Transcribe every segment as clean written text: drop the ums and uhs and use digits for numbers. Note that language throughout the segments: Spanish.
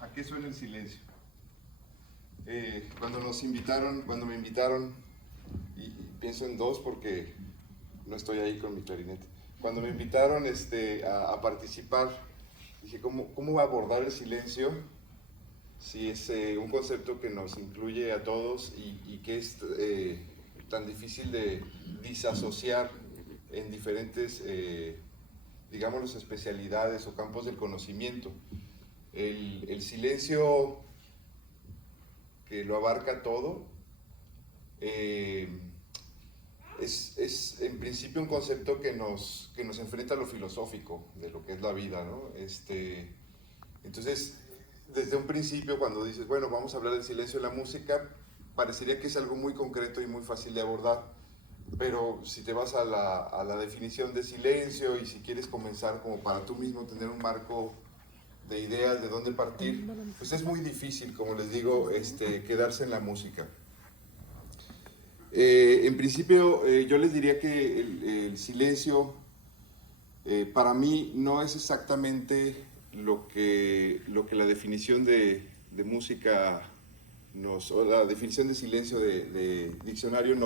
¿A qué suena el silencio? Cuando me invitaron, y pienso en dos porque no estoy ahí con mi clarinete. Cuando me invitaron a participar, dije, ¿cómo va a abordar el silencio si es un concepto que nos incluye a todos y que es tan difícil de disasociar en diferentes, digamos, especialidades o campos del conocimiento? El silencio que lo abarca todo eh, es en principio un concepto que nos enfrenta a lo filosófico de lo que es la vida, ¿no? Entonces, desde un principio, cuando dices, bueno, vamos a hablar del silencio en la música, parecería que es algo muy concreto y muy fácil de abordar, pero si te vas a la definición de silencio y si quieres comenzar como para tú mismo tener un marco de ideas de dónde partir, pues es muy difícil, como les digo, quedarse en la música. En principio, yo les diría que el silencio para mí no es exactamente lo que la definición de música o la definición de silencio de diccionario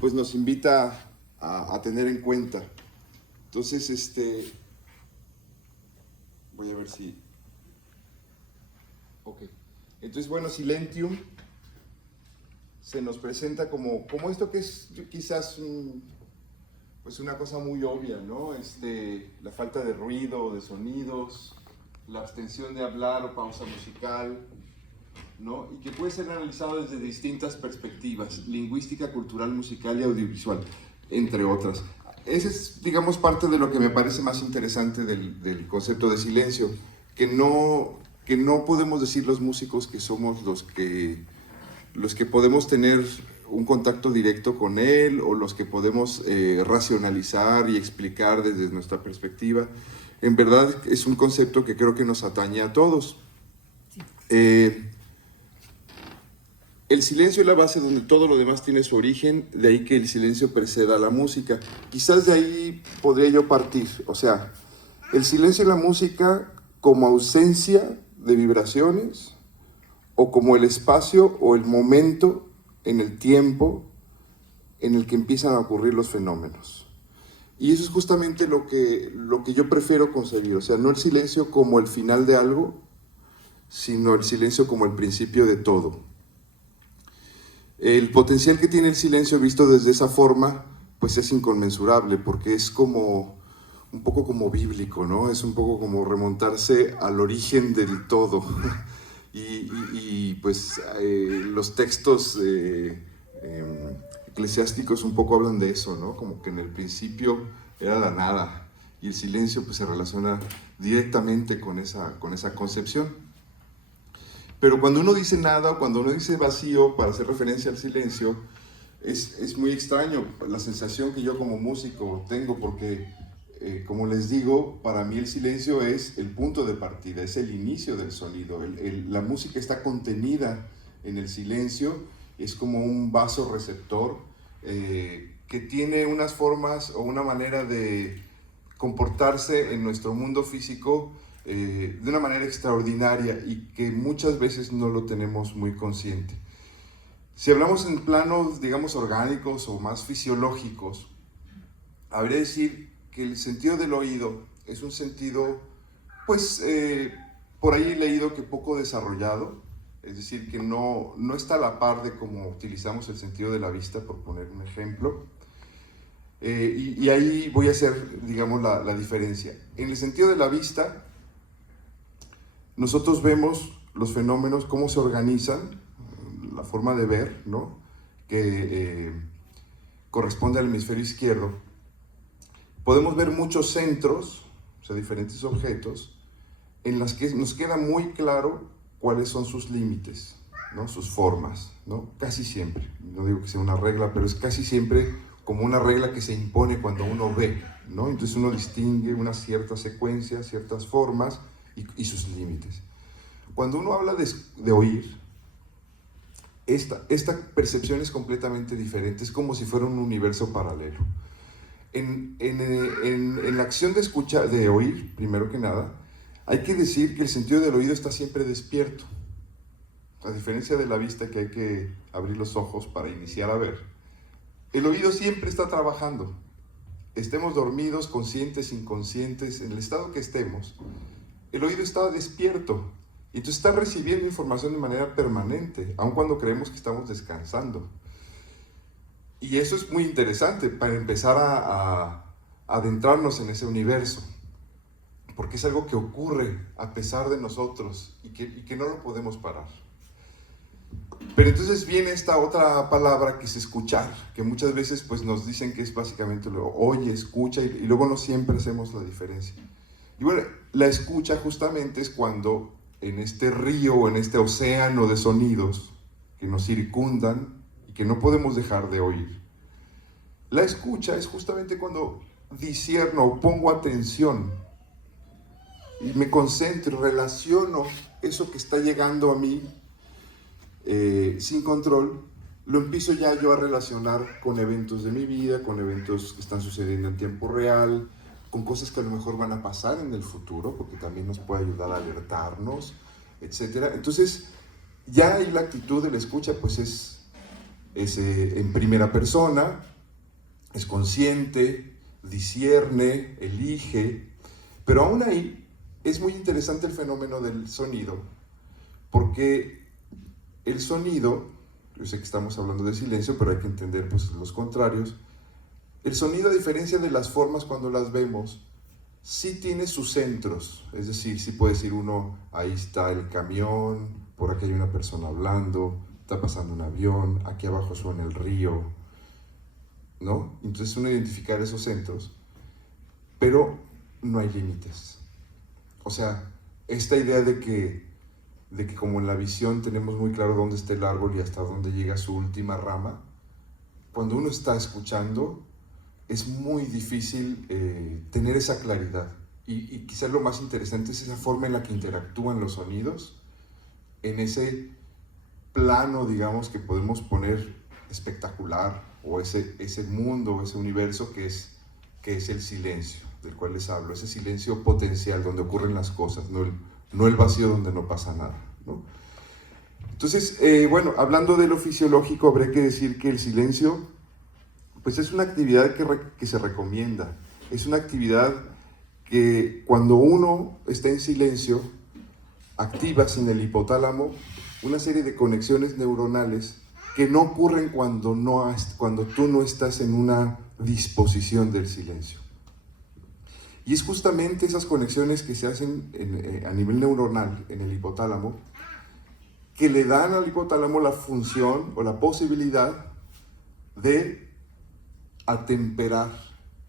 pues nos invita a tener en cuenta. Entonces, voy a ver si... Ok. Entonces, bueno, silentium se nos presenta como esto que es quizás pues una cosa muy obvia, ¿no? La falta de ruido, de sonidos, la abstención de hablar o pausa musical, ¿no? Y que puede ser analizado desde distintas perspectivas, lingüística, cultural, musical y audiovisual, entre otras. Esa es, digamos, parte de lo que me parece más interesante del concepto de silencio, que no podemos decir los músicos que somos los que podemos tener un contacto directo con él o los que podemos racionalizar y explicar desde nuestra perspectiva. En verdad es un concepto que creo que nos atañe a todos. El silencio es la base donde todo lo demás tiene su origen, de ahí que el silencio preceda a la música. Quizás de ahí podría yo partir, o sea, el silencio en la música como ausencia de vibraciones o como el espacio o el momento en el tiempo en el que empiezan a ocurrir los fenómenos. Y eso es justamente lo que yo prefiero concebir, o sea, no el silencio como el final de algo, sino el silencio como el principio de todo. El potencial que tiene el silencio visto desde esa forma, pues es inconmensurable, porque es como un poco como bíblico, ¿no? Es un poco como remontarse al origen del todo. Pues los textos eclesiásticos un poco hablan de eso, ¿no? Como que en el principio era la nada y el silencio pues se relaciona directamente con esa concepción. Pero cuando uno dice nada o cuando uno dice vacío para hacer referencia al silencio, es muy extraño la sensación que yo como músico tengo porque, como les digo, para mí el silencio es el punto de partida, es el inicio del sonido. La música está contenida en el silencio, es como un vaso receptor que tiene unas formas o una manera de comportarse en nuestro mundo físico de una manera extraordinaria y que muchas veces no lo tenemos muy consciente. Si hablamos en planos, digamos, orgánicos o más fisiológicos, habría que decir que el sentido del oído es un sentido, pues, por ahí he leído que poco desarrollado, es decir, que no está a la par de cómo utilizamos el sentido de la vista, por poner un ejemplo. Y ahí voy a hacer, digamos, la diferencia. En el sentido de la vista, nosotros vemos los fenómenos, cómo se organizan, la forma de ver, ¿no? Que corresponde al hemisferio izquierdo. Podemos ver muchos centros, o sea, diferentes objetos, en las que nos queda muy claro cuáles son sus límites, ¿no? Sus formas, ¿no? Casi siempre, no digo que sea una regla, pero es casi siempre como una regla que se impone cuando uno ve, ¿no? Entonces uno distingue una cierta secuencia, ciertas formas y sus límites. Cuando uno habla de oír, esta percepción es completamente diferente, es como si fuera un universo paralelo. En la acción de escuchar, de oír, primero que nada, Hay que decir que el sentido del oído está siempre despierto. A diferencia de la vista, que hay que abrir los ojos para iniciar a ver, el oído siempre está trabajando. Estemos dormidos, conscientes, inconscientes, en el estado que estemos, el oído está despierto. Y entonces está recibiendo información de manera permanente, aun cuando creemos que estamos descansando. Y eso es muy interesante para empezar a adentrarnos en ese universo, porque es algo que ocurre a pesar de nosotros y que no lo podemos parar. Pero entonces viene esta otra palabra que es escuchar, que muchas veces pues, nos dicen que es básicamente lo oye, escucha, y luego no siempre hacemos la diferencia. Y bueno, la escucha justamente es cuando en este río o en este océano de sonidos que nos circundan y que no podemos dejar de oír, la escucha es justamente cuando discierno o pongo atención y me concentro y relaciono eso que está llegando a mí sin control, lo empiezo ya yo a relacionar con eventos de mi vida, con eventos que están sucediendo en tiempo real, con cosas que a lo mejor van a pasar en el futuro, porque también nos puede ayudar a alertarnos, etc. Entonces, ya ahí la actitud de la escucha pues es en primera persona, es consciente, discierne, elige, pero aún ahí es muy interesante el fenómeno del sonido, porque el sonido, yo sé que estamos hablando de silencio, pero hay que entender pues, los contrarios. El sonido, a diferencia de las formas cuando las vemos, sí tiene sus centros, es decir, sí puede decir uno, ahí está el camión, por aquí hay una persona hablando, está pasando un avión, aquí abajo suena el río, ¿no? Entonces uno identificar esos centros, pero no hay límites. O sea, esta idea de que como en la visión tenemos muy claro dónde está el árbol y hasta dónde llega su última rama, cuando uno está escuchando es muy difícil tener esa claridad. Y quizás lo más interesante es esa forma en la que interactúan los sonidos en ese plano, digamos, que podemos poner espectacular, o ese mundo, o ese universo que es el silencio, del cual les hablo, ese silencio potencial donde ocurren las cosas, no el vacío donde no pasa nada, ¿no? Entonces, bueno, hablando de lo fisiológico, habría que decir que el silencio, pues es una actividad que se recomienda, es una actividad que cuando uno está en silencio, activas en el hipotálamo una serie de conexiones neuronales que no ocurren cuando tú no estás en una disposición del silencio. Y es justamente esas conexiones que se hacen a nivel neuronal en el hipotálamo que le dan al hipotálamo la función o la posibilidad de atemperar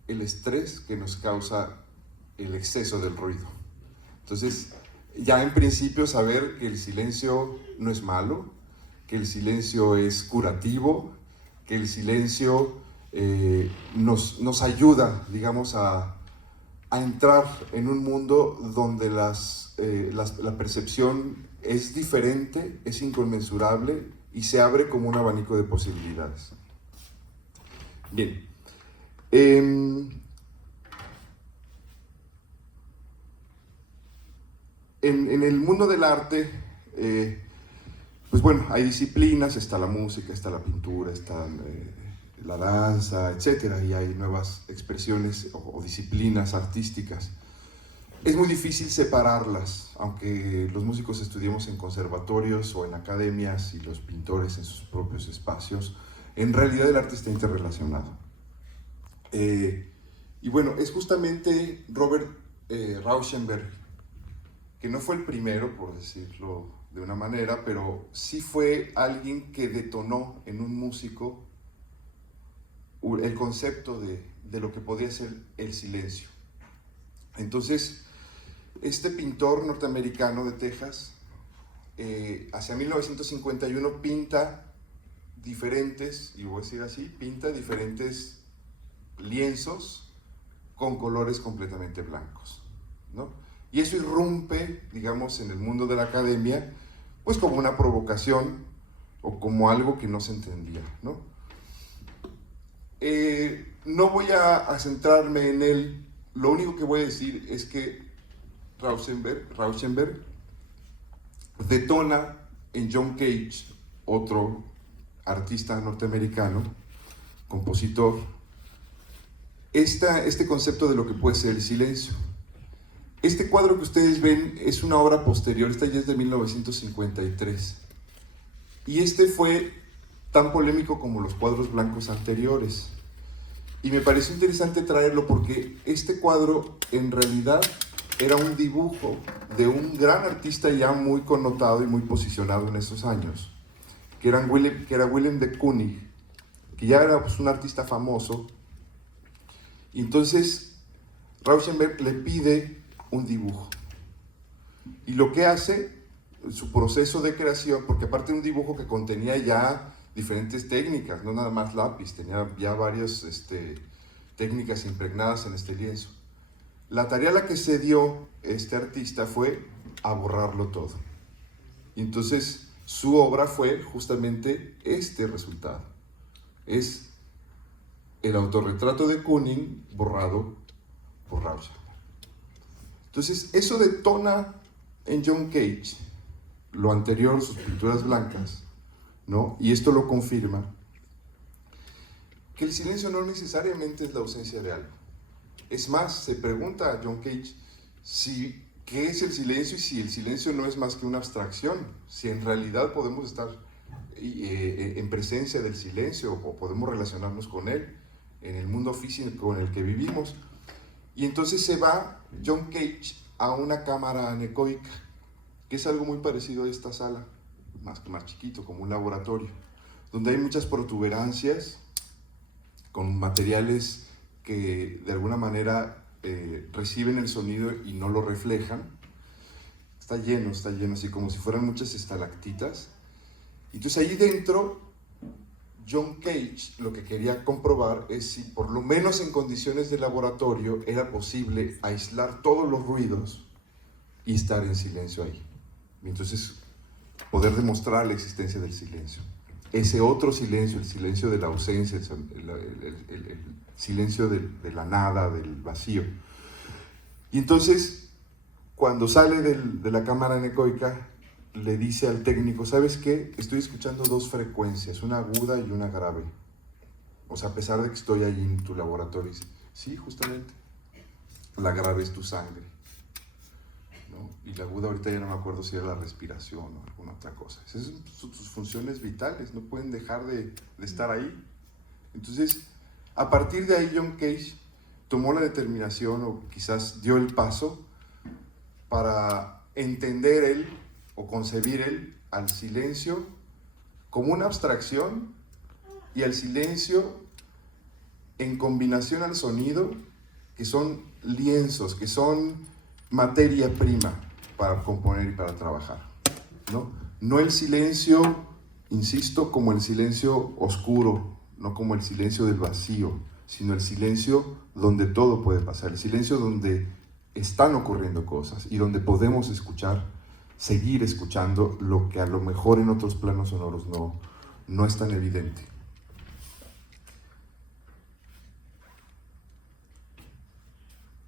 el estrés que nos causa el exceso del ruido. Entonces, ya en principio saber que el silencio no es malo, que el silencio es curativo, que el silencio nos ayuda, digamos, a entrar en un mundo donde la percepción es diferente, es inconmensurable y se abre como un abanico de posibilidades. Bien. En el mundo del arte, pues bueno, hay disciplinas, está la música, está la pintura, está la danza, etc. Y hay nuevas expresiones o disciplinas artísticas. Es muy difícil separarlas, aunque los músicos estudiemos en conservatorios o en academias y los pintores en sus propios espacios, en realidad el arte está interrelacionado. Y bueno, es justamente Robert Rauschenberg, que no fue el primero, por decirlo de una manera, pero sí fue alguien que detonó en un músico el concepto de lo que podía ser el silencio. Entonces, este pintor norteamericano de Texas, hacia 1951 pinta diferentes, y voy a decir así, pinta diferentes lienzos con colores completamente blancos, ¿no? Y eso irrumpe, digamos, en el mundo de la academia, pues como una provocación o como algo que no se entendía, ¿no? No voy a centrarme en él, lo único que voy a decir es que Rauschenberg detona en John Cage, otro artista norteamericano, compositor, este concepto de lo que puede ser el silencio. Este cuadro que ustedes ven es una obra posterior, esta ya es de 1953, y este fue tan polémico como los cuadros blancos anteriores. Y me pareció interesante traerlo porque este cuadro en realidad era un dibujo de un gran artista ya muy connotado y muy posicionado en esos años, que era Willem de Kooning, que ya era pues, un artista famoso. Y entonces Rauschenberg le pide un dibujo. Y lo que hace, su proceso de creación, porque aparte de un dibujo que contenía ya diferentes técnicas, no nada más lápiz, tenía ya varias técnicas impregnadas en este lienzo. La tarea a la que se dio este artista fue a borrarlo todo. Y entonces su obra fue justamente este resultado. Es el autorretrato de Kooning borrado por Rauschenberg. Entonces eso detona en John Cage lo anterior, sus pinturas blancas, ¿no? Y esto lo confirma, que el silencio no necesariamente es la ausencia de algo. Es más, se pregunta a John Cage qué es el silencio y si el silencio no es más que una abstracción, si en realidad podemos estar en presencia del silencio o podemos relacionarnos con él en el mundo físico en el que vivimos. Y entonces se va John Cage a una cámara anecoica, que es algo muy parecido a esta sala, más chiquito, como un laboratorio, donde hay muchas protuberancias con materiales que de alguna manera reciben el sonido y no lo reflejan. Está lleno, así como si fueran muchas estalactitas. Entonces ahí dentro, John Cage lo que quería comprobar es si por lo menos en condiciones de laboratorio era posible aislar todos los ruidos y estar en silencio ahí. Y entonces poder demostrar la existencia del silencio. Ese otro silencio, el silencio de la ausencia, el silencio de la nada, del vacío. Y entonces, cuando sale de la cámara anecoica, le dice al técnico, ¿sabes qué? Estoy escuchando dos frecuencias, una aguda y una grave. O sea, a pesar de que estoy allí en tu laboratorio. Sí, justamente. La grave es tu sangre, ¿no? Y la aguda ahorita ya no me acuerdo si era la respiración o alguna otra cosa. Esas son sus funciones vitales, no pueden dejar de estar ahí. Entonces, a partir de ahí John Cage tomó la determinación o quizás dio el paso para entender él o concebir él al silencio como una abstracción y al silencio en combinación al sonido, que son lienzos, que son materia prima para componer y para trabajar, ¿no? No el silencio, insisto, como el silencio oscuro, no como el silencio del vacío, sino el silencio donde todo puede pasar, el silencio donde están ocurriendo cosas y donde podemos escuchar, seguir escuchando lo que a lo mejor en otros planos sonoros no es tan evidente.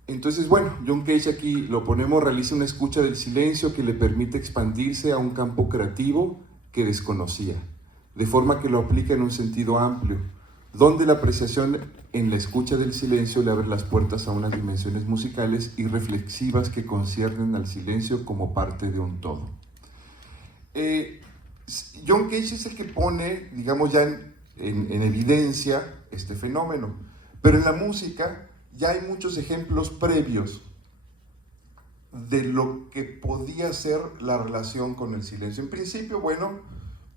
Entonces, bueno, John Cage aquí lo ponemos, realiza una escucha del silencio que le permite expandirse a un campo creativo que desconocía, de forma que lo aplica en un sentido amplio, donde la apreciación en la escucha del silencio le abre las puertas a unas dimensiones musicales y reflexivas que conciernen al silencio como parte de un todo. John Cage es el que pone, digamos, ya en evidencia este fenómeno, pero en la música ya hay muchos ejemplos previos de lo que podía ser la relación con el silencio. En principio, bueno,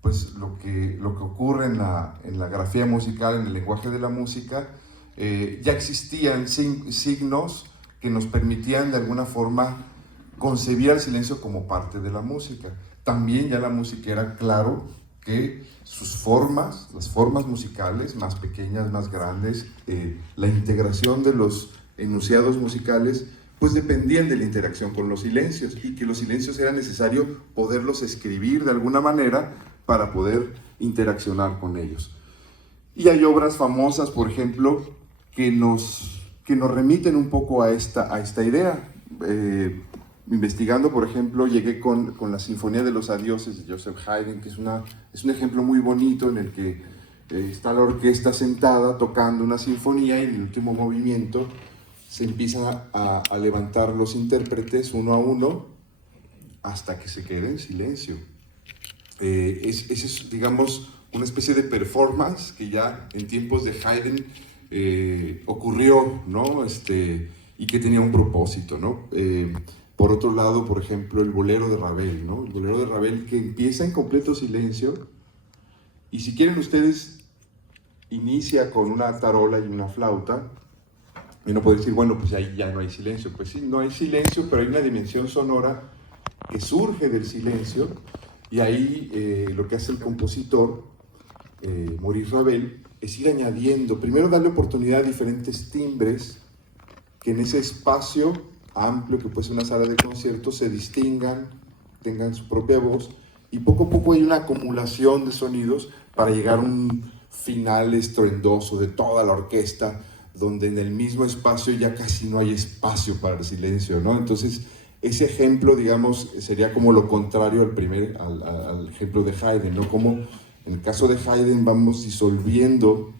pues lo que ocurre en la grafía musical, en el lenguaje de la música, ya existían signos que nos permitían de alguna forma concebir el silencio como parte de la música. También ya la música era claro que sus formas, las formas musicales, más pequeñas, más grandes, la integración de los enunciados musicales, pues dependían de la interacción con los silencios, y que los silencios era necesario poderlos escribir de alguna manera para poder interaccionar con ellos. Y hay obras famosas, por ejemplo, que nos remiten un poco a esta idea. investigando, por ejemplo, llegué con la Sinfonía de los Adioses de Joseph Haydn, que es un ejemplo muy bonito en el que está la orquesta sentada tocando una sinfonía y en el último movimiento se empiezan a levantar los intérpretes uno a uno hasta que se quede en silencio. Ese es, digamos, una especie de performance que ya en tiempos de Haydn ocurrió, ¿no? Y que tenía un propósito, ¿no? Por otro lado, por ejemplo, el bolero de Ravel, ¿no? El bolero de Ravel que empieza en completo silencio y si quieren ustedes inicia con una tarola y una flauta y uno puede decir, bueno, pues ahí ya no hay silencio. Pues sí, no hay silencio, pero hay una dimensión sonora que surge del silencio y ahí lo que hace el compositor, Maurice Ravel, es ir añadiendo, primero darle oportunidad a diferentes timbres que en ese espacio amplio que puede ser una sala de conciertos se distingan, tengan su propia voz y poco a poco hay una acumulación de sonidos para llegar a un final estruendoso de toda la orquesta donde en el mismo espacio ya casi no hay espacio para el silencio, ¿no? Entonces ese ejemplo, digamos, sería como lo contrario al ejemplo de Haydn, ¿no? Como en el caso de Haydn vamos disolviendo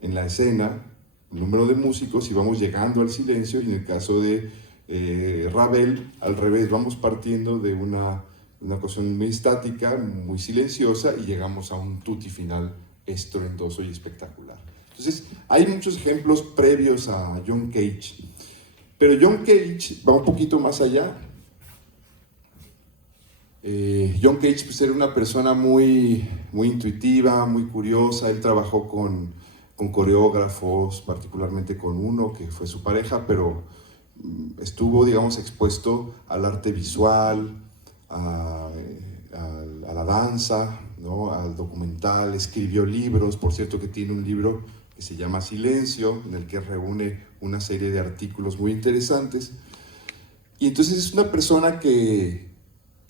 en la escena el número de músicos y vamos llegando al silencio, y en el caso de Ravel, al revés, vamos partiendo de una cuestión muy estática, muy silenciosa, y llegamos a un tutti final estruendoso y espectacular. Entonces, hay muchos ejemplos previos a John Cage, pero John Cage va un poquito más allá. John Cage pues, era una persona muy intuitiva, muy curiosa. Él trabajó con coreógrafos, particularmente con uno que fue su pareja, pero estuvo, digamos, expuesto al arte visual, a la danza, ¿no? Al documental. Escribió libros, por cierto que tiene un libro que se llama Silencio, en el que reúne una serie de artículos muy interesantes. Y entonces es una persona que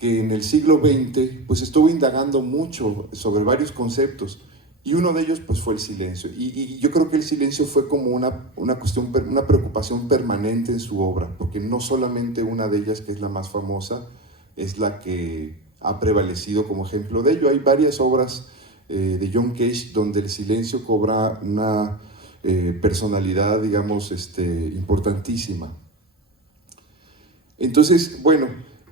en el siglo XX pues estuvo indagando mucho sobre varios conceptos, y uno de ellos pues fue el silencio, y yo creo que el silencio fue como una cuestión, una preocupación permanente en su obra, porque no solamente una de ellas, que es la más famosa, es la que ha prevalecido como ejemplo de ello. Hay varias obras de John Cage donde el silencio cobra una personalidad, digamos, importantísima. Entonces, bueno,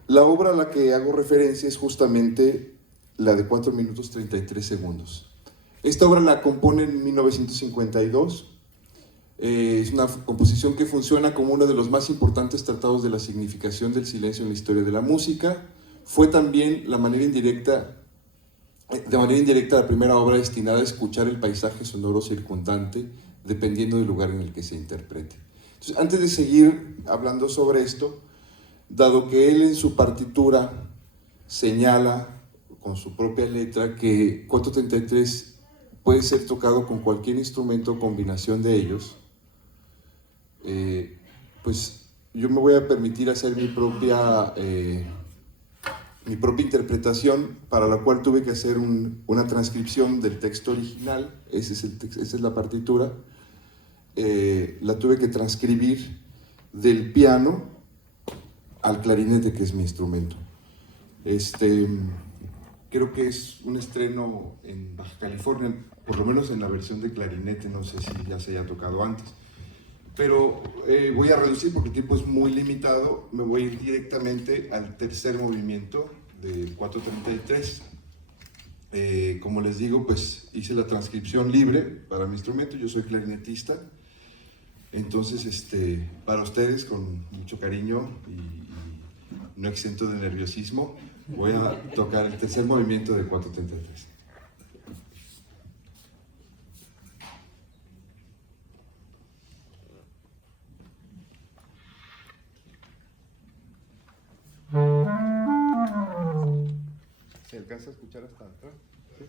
la obra a la que hago referencia es justamente la de 4 minutos 33 segundos. Esta obra la compone en 1952. Es una composición que funciona como uno de los más importantes tratados de la significación del silencio en la historia de la música. Fue también de manera indirecta la primera obra destinada a escuchar el paisaje sonoro circundante, dependiendo del lugar en el que se interprete. Entonces, antes de seguir hablando sobre esto, dado que él en su partitura señala con su propia letra que 433 puede ser tocado con cualquier instrumento o combinación de ellos, pues yo me voy a permitir hacer mi propia interpretación, para la cual tuve que hacer una transcripción del texto original. Esa es la partitura. La tuve que transcribir del piano al clarinete, que es mi instrumento. Creo que es un estreno en Baja California, por lo menos en la versión de clarinete, no sé si ya se haya tocado antes. Pero voy a reducir porque el tiempo es muy limitado. Me voy a ir directamente al tercer movimiento del 433. Como les digo, pues hice la transcripción libre para mi instrumento, yo soy clarinetista. Entonces, para ustedes, con mucho cariño y no exento de nerviosismo, voy a tocar el tercer movimiento del 433. ¿Se alcanza a escuchar hasta atrás? ¿Sí?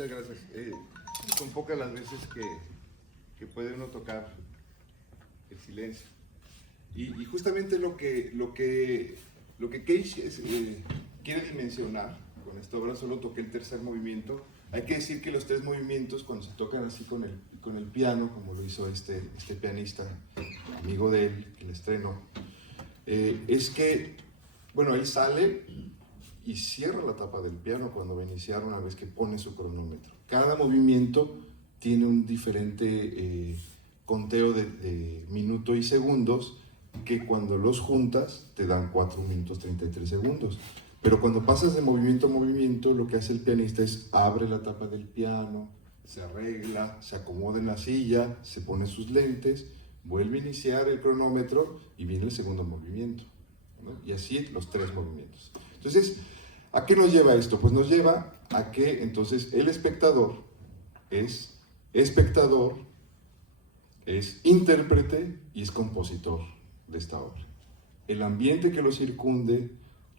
Muchas gracias. Son pocas las veces que puede uno tocar el silencio. Y justamente lo que Cage quiere dimensionar con esta obra, solo toqué el tercer movimiento. Hay que decir que los tres movimientos, cuando se tocan así con el piano, como lo hizo este pianista, amigo de él, que le estrenó, es que, bueno, él sale y cierra la tapa del piano cuando va a iniciar una vez que pone su cronómetro. Cada movimiento tiene un diferente conteo de minuto y segundos, que cuando los juntas te dan 4 minutos 33 segundos. Pero cuando pasas de movimiento a movimiento, lo que hace el pianista es abre la tapa del piano, se arregla, se acomoda en la silla, se pone sus lentes, vuelve a iniciar el cronómetro y viene el segundo movimiento, ¿no? Y así los 3 movimientos. Entonces, ¿a qué nos lleva esto? Pues nos lleva a que entonces el espectador, es intérprete y es compositor de esta obra. El ambiente que lo circunde,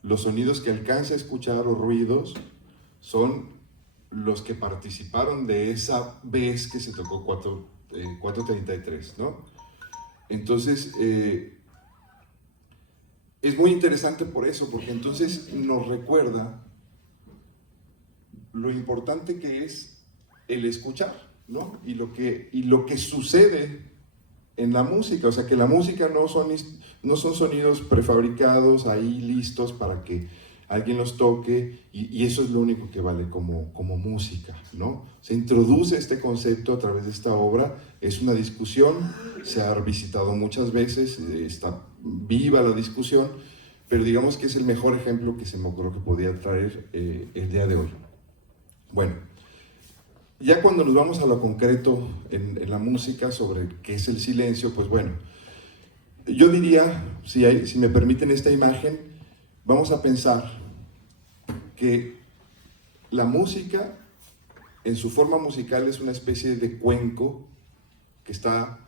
los sonidos que alcanza a escuchar o ruidos, son los que participaron de esa vez que se tocó 433, ¿no? Entonces, es muy interesante por eso, porque entonces nos recuerda lo importante que es el escuchar, ¿no? Y lo que sucede en la música, o sea, que la música no son sonidos prefabricados ahí listos para que alguien los toque, y eso es lo único que vale como música, ¿no? Se introduce este concepto a través de esta obra, es una discusión, se ha visitado muchas veces, está viva la discusión, pero digamos que es el mejor ejemplo que se me ocurrió que podía traer el día de hoy. Bueno, ya cuando nos vamos a lo concreto en la música sobre qué es el silencio, pues bueno, yo diría, si me permiten esta imagen, vamos a pensar que la música en su forma musical es una especie de cuenco que está,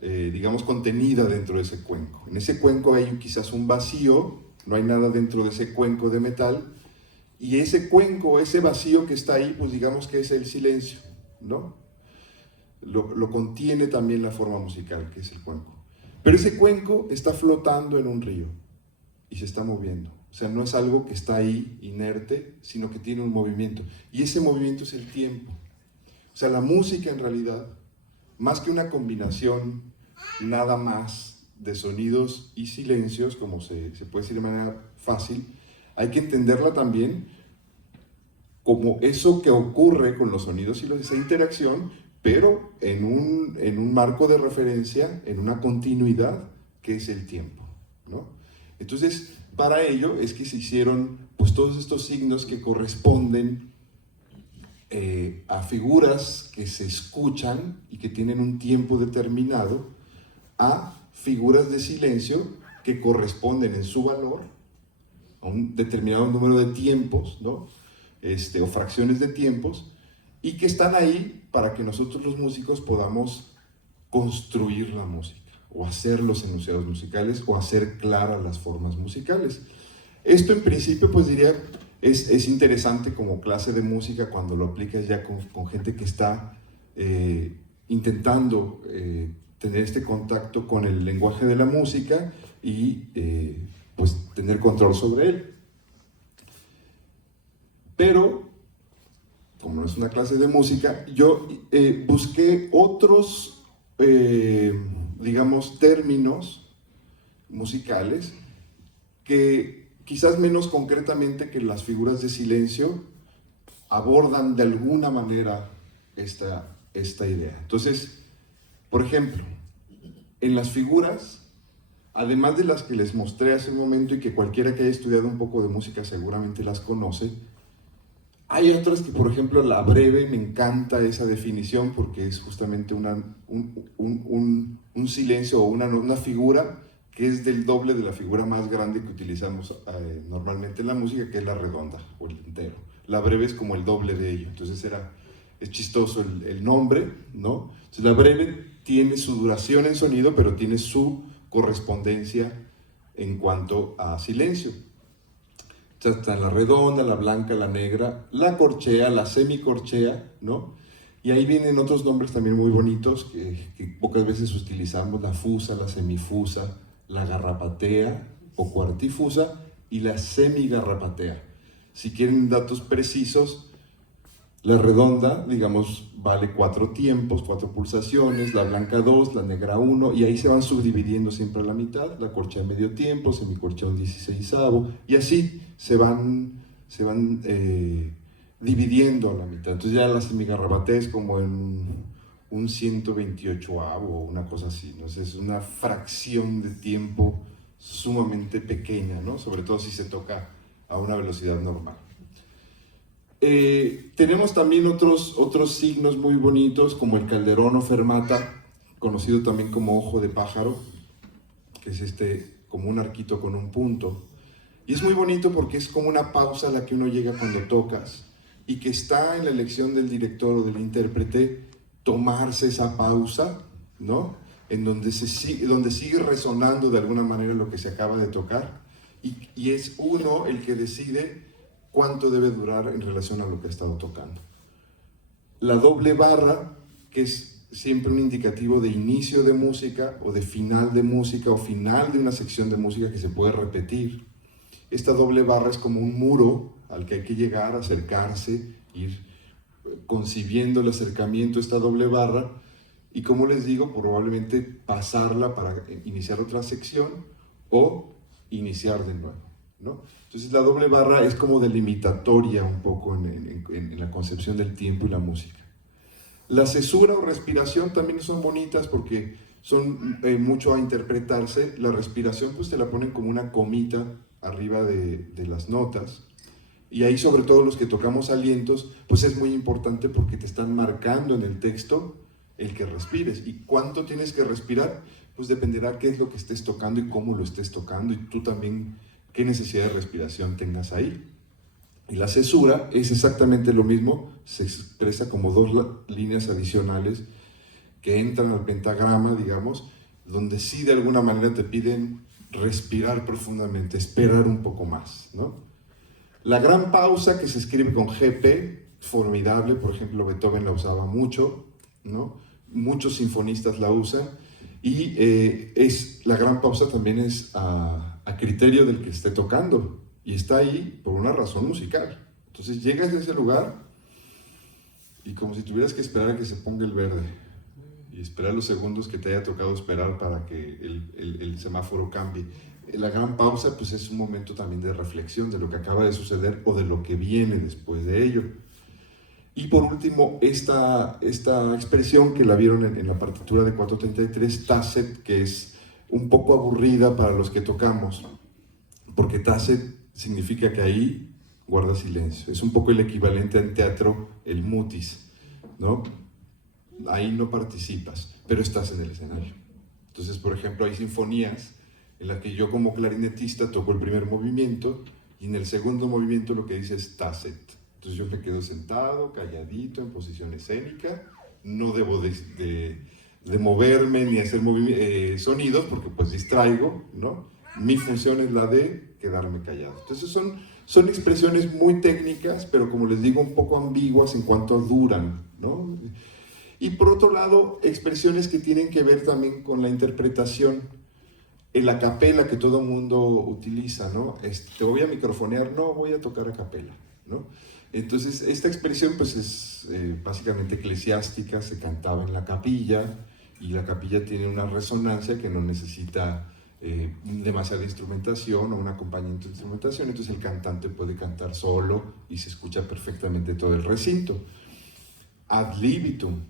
digamos, contenida dentro de ese cuenco. En ese cuenco hay quizás un vacío, no hay nada dentro de ese cuenco de metal, y ese cuenco, ese vacío que está ahí, pues digamos que es el silencio, ¿no? Lo contiene también la forma musical, que es el cuenco. Pero ese cuenco está flotando en un río y se está moviendo. O sea, no es algo que está ahí inerte, sino que tiene un movimiento. Y ese movimiento es el tiempo. O sea, la música en realidad, más que una combinación nada más de sonidos y silencios, como se puede decir de manera fácil, hay que entenderla también como eso que ocurre con los sonidos y esa interacción, pero en un marco de referencia, en una continuidad, que es el tiempo, ¿no? Entonces, para ello es que se hicieron pues, todos estos signos que corresponden a figuras que se escuchan y que tienen un tiempo determinado, a figuras de silencio que corresponden en su valor a un determinado número de tiempos, ¿no? O fracciones de tiempos, y que están ahí para que nosotros los músicos podamos construir la música, o hacer los enunciados musicales, o hacer claras las formas musicales. Esto en principio, pues diría, es interesante como clase de música cuando lo aplicas ya con gente que está intentando tener este contacto con el lenguaje de la música y pues tener control sobre él. Pero, como no es una clase de música, yo busqué otros, digamos, términos musicales que quizás menos concretamente que las figuras de silencio abordan de alguna manera esta idea. Entonces, por ejemplo, en las figuras, además de las que les mostré hace un momento y que cualquiera que haya estudiado un poco de música seguramente las conoce, hay otras que, por ejemplo, la breve, me encanta esa definición porque es justamente un silencio o una figura que es del doble de la figura más grande que utilizamos normalmente en la música, que es la redonda o el entero. La breve es como el doble de ello, entonces es chistoso el nombre, ¿no? Entonces la breve tiene su duración en sonido, pero tiene su correspondencia en cuanto a silencio. sea, está la redonda, la blanca, la negra, la corchea, la semicorchea, ¿no? Y ahí vienen otros nombres también muy bonitos que pocas veces utilizamos: la fusa, la semifusa, la garrapatea o cuartifusa y la semigarrapatea. Si quieren datos precisos, la redonda, digamos, vale 4 tiempos, 4 pulsaciones, la blanca 2, la negra 1, y ahí se van subdividiendo siempre a la mitad: la corchea medio tiempo, semicorchea un 16avo, y así se van dividiendo a la mitad. Entonces ya la semigarrapatea es como en un 128avo o una cosa así, ¿no? Es una fracción de tiempo sumamente pequeña, ¿no? Sobre todo si se toca a una velocidad normal. Tenemos también otros signos muy bonitos, como el calderón o fermata, conocido también como ojo de pájaro, que es como un arquito con un punto. Y es muy bonito porque es como una pausa a la que uno llega cuando tocas, y que está en la elección del director o del intérprete tomarse esa pausa, ¿no? En donde sigue resonando de alguna manera lo que se acaba de tocar, y es uno el que decide cuánto debe durar en relación a lo que ha estado tocando. La doble barra, que es siempre un indicativo de inicio de música o de final de música o final de una sección de música que se puede repetir. Esta doble barra es como un muro al que hay que llegar, acercarse, ir concibiendo el acercamiento a esta doble barra, y, como les digo, probablemente pasarla para iniciar otra sección o iniciar de nuevo, ¿no? Entonces la doble barra es como delimitatoria un poco en la concepción del tiempo y la música. La cesura o respiración también son bonitas porque son mucho a interpretarse. La respiración pues te la ponen como una comita arriba de las notas, y ahí, sobre todo los que tocamos alientos, pues es muy importante porque te están marcando en el texto el que respires. ¿Y cuánto tienes que respirar? Pues dependerá qué es lo que estés tocando y cómo lo estés tocando, y tú también qué necesidad de respiración tengas ahí. Y la cesura es exactamente lo mismo, se expresa como 2 líneas adicionales que entran al pentagrama, digamos, donde sí de alguna manera te piden respirar profundamente, esperar un poco más, ¿no? La gran pausa, que se escribe con GP, formidable, por ejemplo Beethoven la usaba mucho, ¿no? Muchos sinfonistas la usan, y la gran pausa también es a criterio del que esté tocando, y está ahí por una razón musical. Entonces llegas a ese lugar y como si tuvieras que esperar a que se ponga el verde, y esperar los segundos que te haya tocado esperar para que el semáforo cambie. La gran pausa pues es un momento también de reflexión de lo que acaba de suceder o de lo que viene después de ello. Y por último, esta expresión que la vieron en la partitura de 433, tacet, que es un poco aburrida para los que tocamos, porque tacet significa que ahí guarda silencio. Es un poco el equivalente en teatro, el mutis, ¿no? Ahí no participas, pero estás en el escenario. Entonces, por ejemplo, hay sinfonías en las que yo como clarinetista toco el primer movimiento, y en el segundo movimiento lo que dice es tacet. Entonces yo me quedo sentado, calladito, en posición escénica, no debo de moverme ni hacer sonidos porque pues distraigo, ¿no? Mi función es la de quedarme callado. Entonces son expresiones muy técnicas, pero como les digo, un poco ambiguas en cuanto duran, ¿no? Y por otro lado, expresiones que tienen que ver también con la interpretación, el a capela que todo el mundo utiliza, ¿no? Te voy a microfonear, no, voy a tocar a capela, ¿no? Entonces, esta expresión pues es básicamente eclesiástica, se cantaba en la capilla, y la capilla tiene una resonancia que no necesita demasiada instrumentación o un acompañamiento de instrumentación, entonces el cantante puede cantar solo y se escucha perfectamente todo el recinto. Ad libitum.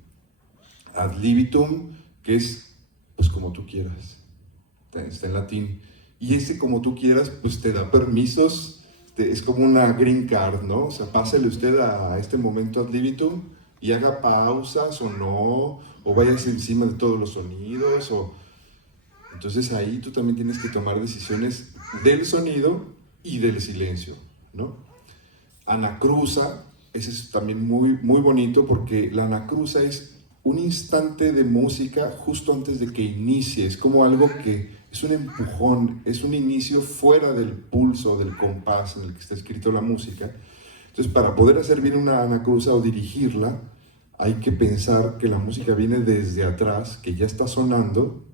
Ad libitum, que es pues como tú quieras, está en latín, y como tú quieras pues te da permisos, es como una green card, ¿no? O sea, pásale usted a este momento ad libitum y haga pausas o no, o vayas encima de todos los sonidos, entonces ahí tú también tienes que tomar decisiones del sonido y del silencio, ¿no? Anacruza, ese es también muy, muy bonito, porque la anacruza es un instante de música justo antes de que inicie. Es como algo que es un empujón, es un inicio fuera del pulso, del compás en el que está escrito la música. Entonces, para poder hacer bien una anacruza o dirigirla, hay que pensar que la música viene desde atrás, que ya está sonando,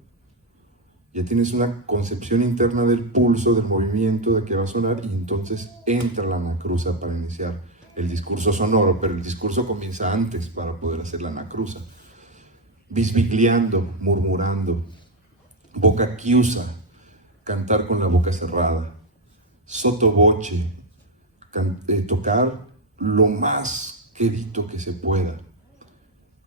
ya tienes una concepción interna del pulso, del movimiento, de que va a sonar, y entonces entra la anacruza para iniciar el discurso sonoro, pero el discurso comienza antes para poder hacer la anacruza. Bisbigliando, murmurando, boca chiusa, cantar con la boca cerrada, sottovoce, tocar lo más quedito que se pueda.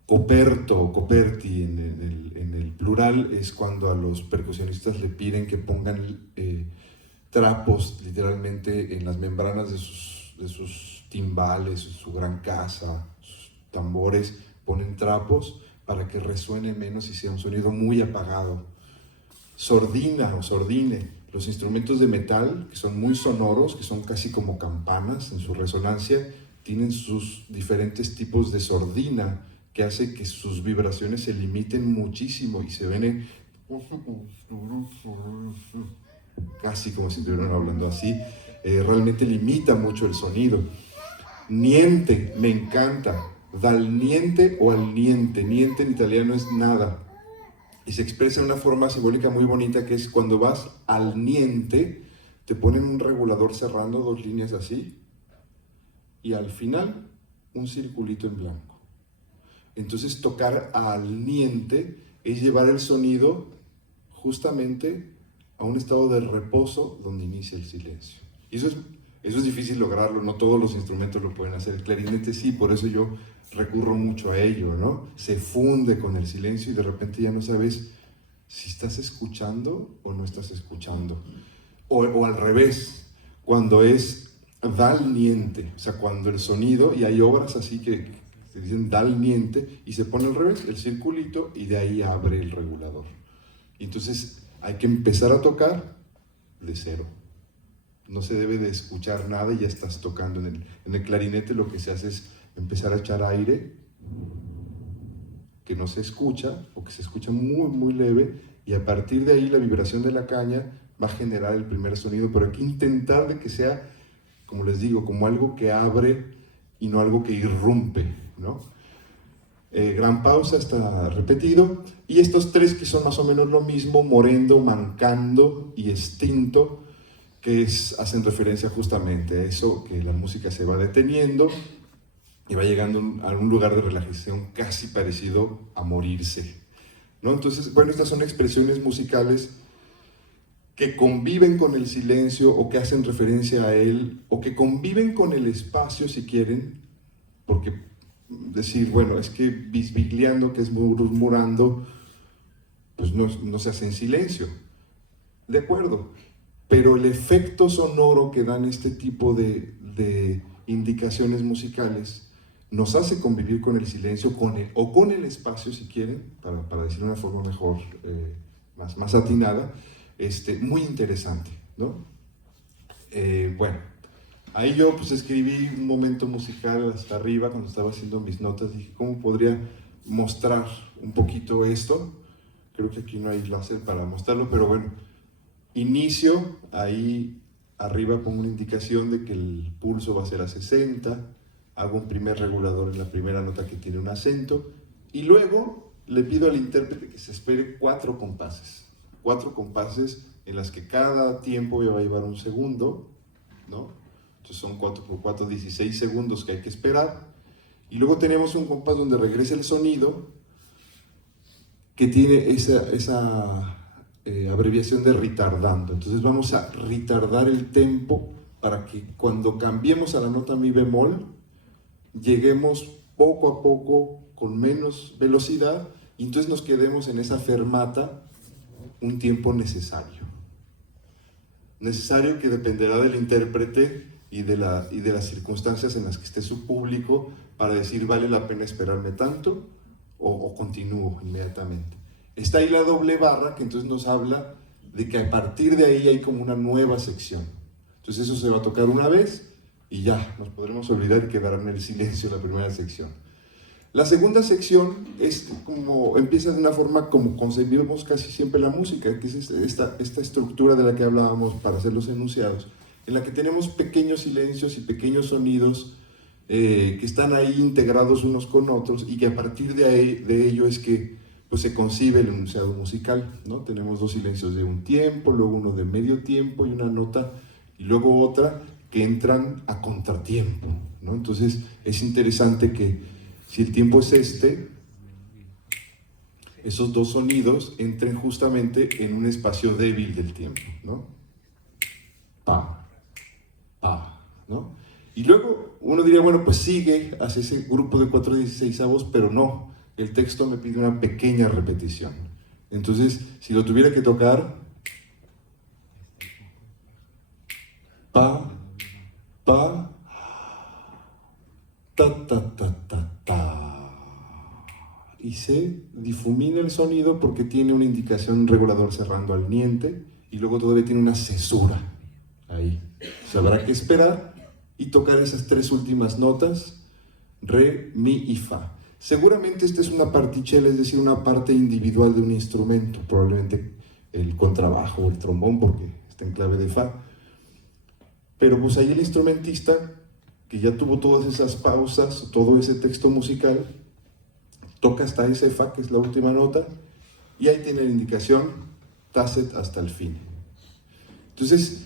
Coperto o coperti en el plural es cuando a los percusionistas le piden que pongan trapos literalmente en las membranas de sus timbales, su gran casa, sus tambores, ponen trapos para que resuene menos y sea un sonido muy apagado. Sordina o sordine, los instrumentos de metal que son muy sonoros, que son casi como campanas en su resonancia, tienen sus diferentes tipos de sordina, que hace que sus vibraciones se limiten muchísimo y se ven casi como si estuvieran hablando así. Realmente limita mucho el sonido. Niente, me encanta. Dal niente o al niente. Niente en italiano es nada. Y se expresa de una forma simbólica muy bonita, que es cuando vas al niente, te ponen un regulador cerrando dos líneas así, y al final un circulito en blanco. Entonces tocar al niente es llevar el sonido justamente a un estado de reposo donde inicia el silencio. Y eso es difícil lograrlo, no todos los instrumentos lo pueden hacer. El clarinete sí, por eso yo recurro mucho a ello, ¿no? Se funde con el silencio y de repente ya no sabes si estás escuchando o no estás escuchando. O al revés, cuando es dal niente, o sea, cuando el sonido, y hay obras así que se dicen dal niente, y se pone al revés, el circulito, y de ahí abre el regulador. Y entonces hay que empezar a tocar de cero. No se debe de escuchar nada y ya estás tocando. En el clarinete lo que se hace es empezar a echar aire que no se escucha, o que se escucha muy, muy leve, y a partir de ahí la vibración de la caña va a generar el primer sonido, pero hay que intentar de que sea, como les digo, como algo que abre y no algo que irrumpe, ¿no? Gran pausa, está repetido, y estos tres que son más o menos lo mismo, morendo, mancando y extinto, que hacen referencia justamente a eso, que la música se va deteniendo y va llegando a un lugar de relajación casi parecido a morirse, ¿no? Entonces, bueno, estas son expresiones musicales que conviven con el silencio o que hacen referencia a él, o que conviven con el espacio si quieren, porque decir, bueno, es que bisbigliando, que es murmurando, pues no se hace en silencio, de acuerdo, pero el efecto sonoro que dan este tipo de indicaciones musicales nos hace convivir con el silencio o con el espacio, si quieren, para decirlo de una forma mejor, más atinada, muy interesante, ¿no? Bueno, ahí yo pues escribí un momento musical hasta arriba cuando estaba haciendo mis notas. Dije, ¿cómo podría mostrar un poquito esto? Creo que aquí no hay láser para mostrarlo, pero bueno, inicio, ahí arriba pongo una indicación de que el pulso va a ser a 60, hago un primer regulador en la primera nota que tiene un acento, y luego le pido al intérprete que se espere 4 compases en las que cada tiempo va a llevar un segundo, ¿no? Entonces son 4 por 4, 16 segundos que hay que esperar, y luego tenemos un compás donde regresa el sonido, que tiene esa abreviación de retardando. Entonces vamos a retardar el tempo para que cuando cambiemos a la nota mi bemol, lleguemos poco a poco con menos velocidad, y entonces nos quedemos en esa fermata un tiempo necesario que dependerá del intérprete y de las circunstancias en las que esté su público, para decir vale la pena esperarme tanto o continúo inmediatamente. Está ahí la doble barra, que entonces nos habla de que a partir de ahí hay como una nueva sección. Entonces eso se va a tocar una vez y ya nos podremos olvidar y quedará en el silencio la primera sección. La segunda sección es como, empieza de una forma como concebimos casi siempre la música, que es esta estructura de la que hablábamos para hacer los enunciados, en la que tenemos pequeños silencios y pequeños sonidos que están ahí integrados unos con otros, y que a partir de ello es que pues, se concibe el enunciado musical, ¿no? Tenemos dos silencios de un tiempo, luego uno de medio tiempo y una nota, y luego otra que entran a contratiempo, ¿no? Entonces es interesante que si el tiempo es esos dos sonidos entren justamente en un espacio débil del tiempo, ¿no? Pa, pa, ¿no? Y luego uno diría, bueno, pues sigue hacia ese grupo de 4/16, pero no, el texto me pide una pequeña repetición. Entonces, si lo tuviera que tocar, pa, pa, ta, ta, ta, ta, ta. Y se difumina el sonido porque tiene una indicación, un regulador cerrando al niente, y luego todavía tiene una cesura ahí. O sea, habrá que esperar y tocar esas tres últimas notas, re, mi y fa. Seguramente esta es una particella, es decir, una parte individual de un instrumento, probablemente el contrabajo o el trombón, porque está en clave de fa. Pero pues ahí el instrumentista, que ya tuvo todas esas pausas, todo ese texto musical, toca hasta ese fa, que es la última nota, y ahí tiene la indicación Tasset hasta el fin. Entonces,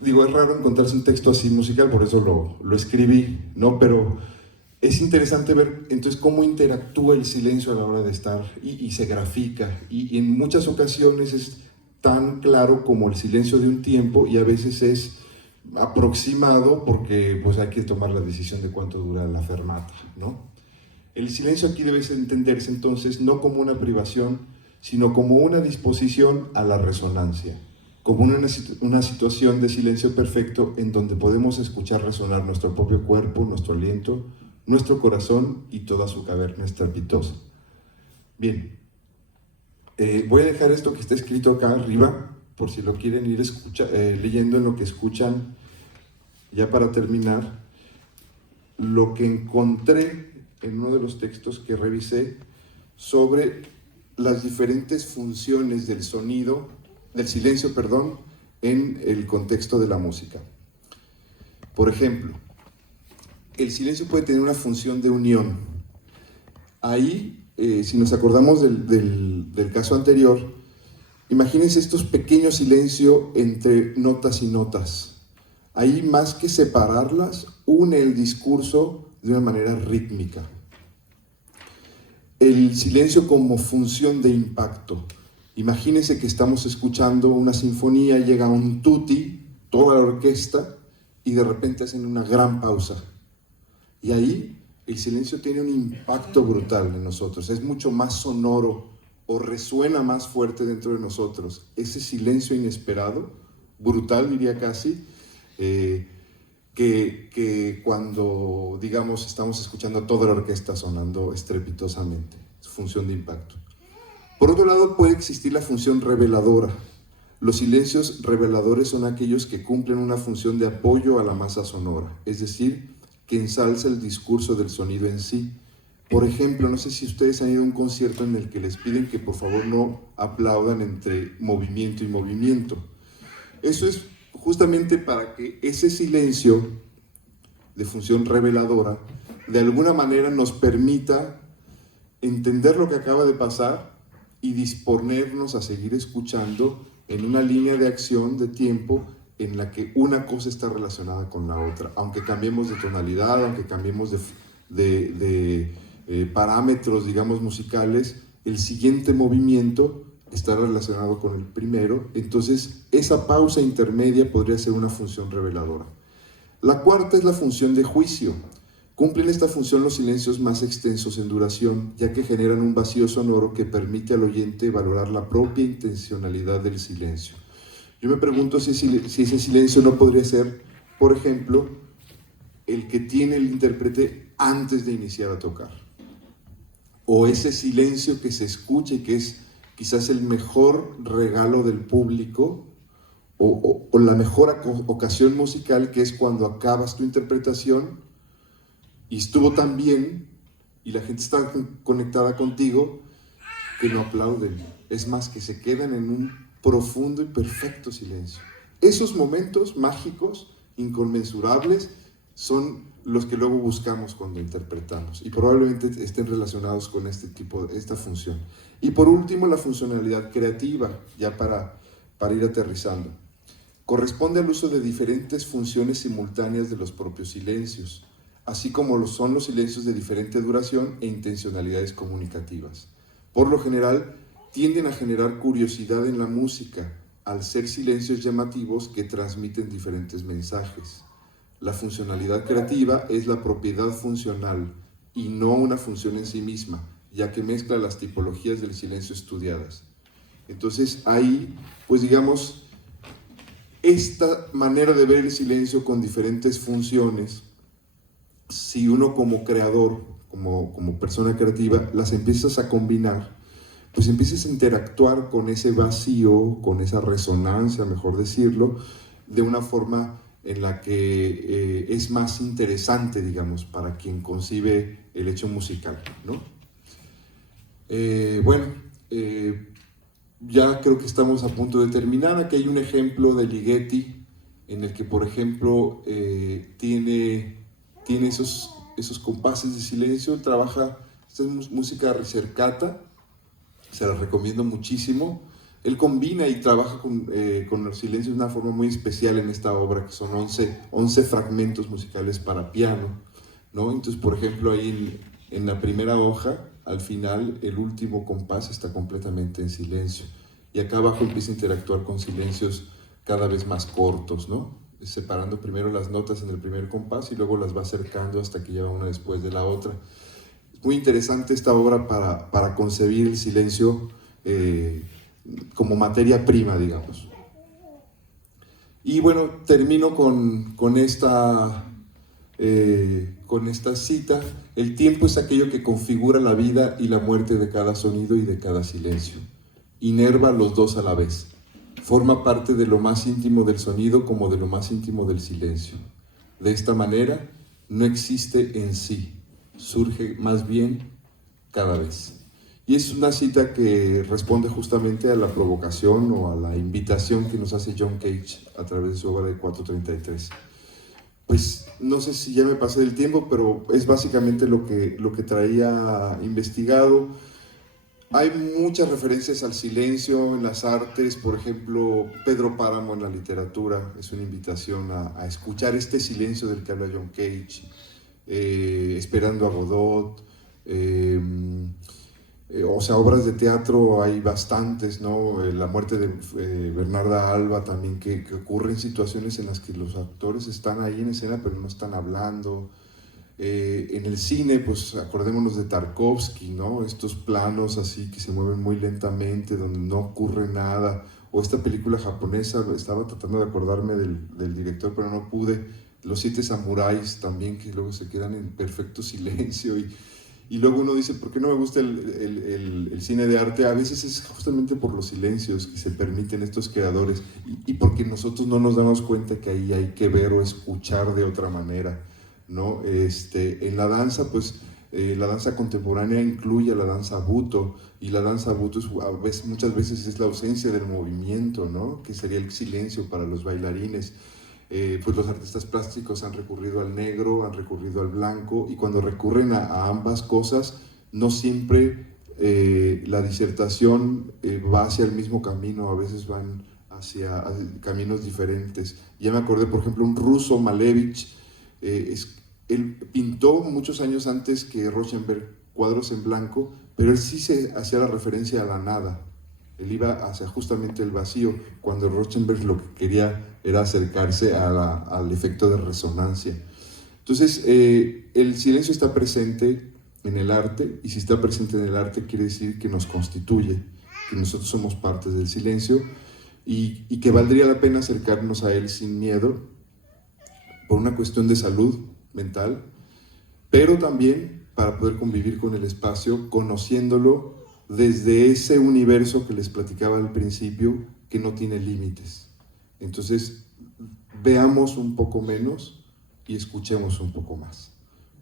digo, es raro encontrarse un texto así musical, por eso lo escribí, ¿no? Pero es interesante ver entonces cómo interactúa el silencio a la hora de estar y se grafica, y en muchas ocasiones es tan claro como el silencio de un tiempo, y a veces es aproximado porque pues hay que tomar la decisión de cuánto dura la fermata, ¿no? El silencio aquí debe entenderse entonces no como una privación, sino como una disposición a la resonancia, como una situación de silencio perfecto en donde podemos escuchar resonar nuestro propio cuerpo, nuestro aliento, nuestro corazón y toda su caverna estrepitosa. Bien, voy a dejar esto que está escrito acá arriba, por si lo quieren ir leyendo en lo que escuchan, ya para terminar. Lo que encontré en uno de los textos que revisé sobre las diferentes funciones del sonido, del silencio, perdón, en el contexto de la música. Por ejemplo, el silencio puede tener una función de unión. Ahí, si nos acordamos del caso anterior, imagínense estos pequeños silencios entre notas y notas. Ahí, más que separarlas, une el discurso de una manera rítmica. El silencio como función de impacto. Imagínense que estamos escuchando una sinfonía, llega un tutti, toda la orquesta, y de repente hacen una gran pausa. Y ahí el silencio tiene un impacto brutal en nosotros, es mucho más sonoro o resuena más fuerte dentro de nosotros. Ese silencio inesperado, brutal diría casi, que cuando, digamos, estamos escuchando toda la orquesta sonando estrepitosamente. Es función de impacto. Por otro lado, puede existir la función reveladora. Los silencios reveladores son aquellos que cumplen una función de apoyo a la masa sonora, es decir, que ensalza el discurso del sonido en sí. Por ejemplo, no sé si ustedes han ido a un concierto en el que les piden que por favor no aplaudan entre movimiento y movimiento. Eso es justamente para que ese silencio de función reveladora de alguna manera nos permita entender lo que acaba de pasar y disponernos a seguir escuchando en una línea de acción de tiempo en la que una cosa está relacionada con la otra, aunque cambiemos de tonalidad, aunque cambiemos de parámetros, digamos, musicales, el siguiente movimiento está relacionado con el primero, entonces esa pausa intermedia podría ser una función reveladora. La cuarta es la función de juicio. Cumplen esta función los silencios más extensos en duración, ya que generan un vacío sonoro que permite al oyente valorar la propia intencionalidad del silencio. Yo me pregunto si ese silencio no podría ser, por ejemplo, el que tiene el intérprete antes de iniciar a tocar. O ese silencio que se escucha y que es quizás el mejor regalo del público, o la mejor ocasión musical, que es cuando acabas tu interpretación y estuvo tan bien y la gente está conectada contigo, que no aplauden. Es más, que se quedan en un profundo y perfecto silencio. Esos momentos mágicos, inconmensurables, son los que luego buscamos cuando interpretamos y probablemente estén relacionados con esta función. Y por último, la funcionalidad creativa, ya para ir aterrizando. Corresponde al uso de diferentes funciones simultáneas de los propios silencios, así como lo son los silencios de diferente duración e intencionalidades comunicativas. Por lo general, tienden a generar curiosidad en la música, al ser silencios llamativos que transmiten diferentes mensajes. La funcionalidad creativa es la propiedad funcional y no una función en sí misma, ya que mezcla las tipologías del silencio estudiadas. Entonces ahí, pues digamos, esta manera de ver el silencio con diferentes funciones, si uno como creador, como persona creativa, las empiezas a combinar, pues empiezas a interactuar con ese vacío, con esa resonancia, mejor decirlo, de una forma en la que es más interesante, digamos, para quien concibe el hecho musical, ¿no? Ya creo que estamos a punto de terminar. Aquí hay un ejemplo de Ligeti en el que, por ejemplo, tiene esos compases de silencio. Trabaja, esta es música ricercata, se la recomiendo muchísimo. Él combina y trabaja con los silencios de una forma muy especial en esta obra, que son 11 fragmentos musicales para piano, ¿no? Entonces, por ejemplo, ahí en la primera hoja, al final, el último compás está completamente en silencio. Y acá abajo empieza a interactuar con silencios cada vez más cortos, ¿no? Separando primero las notas en el primer compás y luego las va acercando hasta que lleva una después de la otra. Es muy interesante esta obra para concebir el silencio como materia prima, digamos. Y bueno, termino con esta cita. El tiempo es aquello que configura la vida y la muerte de cada sonido y de cada silencio. Inerva los dos a la vez. Forma parte de lo más íntimo del sonido como de lo más íntimo del silencio. De esta manera, no existe en sí, surge más bien cada vez. Y es una cita que responde justamente a la provocación o a la invitación que nos hace John Cage a través de su obra de 433. Pues no sé si ya me pasé del tiempo, pero es básicamente lo que traía investigado. Hay muchas referencias al silencio en las artes, por ejemplo, Pedro Páramo en la literatura es una invitación a escuchar este silencio del que habla John Cage, Esperando a Godot, o sea, obras de teatro hay bastantes, ¿no? La muerte de Bernarda Alba también, que ocurren situaciones en las que los actores están ahí en escena pero no están hablando. En el cine, pues acordémonos de Tarkovsky, ¿no? Estos planos así que se mueven muy lentamente, donde no ocurre nada. O esta película japonesa, estaba tratando de acordarme del director, pero no pude. Los 7 samuráis también, que luego se quedan en perfecto silencio. Y luego uno dice, ¿por qué no me gusta el cine de arte? A veces es justamente por los silencios que se permiten estos creadores y porque nosotros no nos damos cuenta que ahí hay que ver o escuchar de otra manera, ¿no? En la danza, pues la danza contemporánea incluye a la danza Buto, y la danza Buto muchas veces es la ausencia del movimiento, ¿no? Que sería el silencio para los bailarines. Pues los artistas plásticos han recurrido al negro, han recurrido al blanco, y cuando recurren a ambas cosas, no siempre la disertación va hacia el mismo camino, a veces van hacia caminos diferentes. Ya me acordé, por ejemplo, un ruso, Malevich, él pintó muchos años antes que Rauschenberg cuadros en blanco, pero él sí se hacía la referencia a la nada. Él iba hacia justamente el vacío, cuando Rauschenberg lo que quería era acercarse al efecto de resonancia. Entonces, el silencio está presente en el arte, y si está presente en el arte quiere decir que nos constituye, que nosotros somos partes del silencio, y que valdría la pena acercarnos a él sin miedo, por una cuestión de salud mental, pero también para poder convivir con el espacio, conociéndolo desde ese universo que les platicaba al principio, que no tiene límites. Entonces, veamos un poco menos y escuchemos un poco más.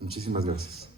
Muchísimas gracias.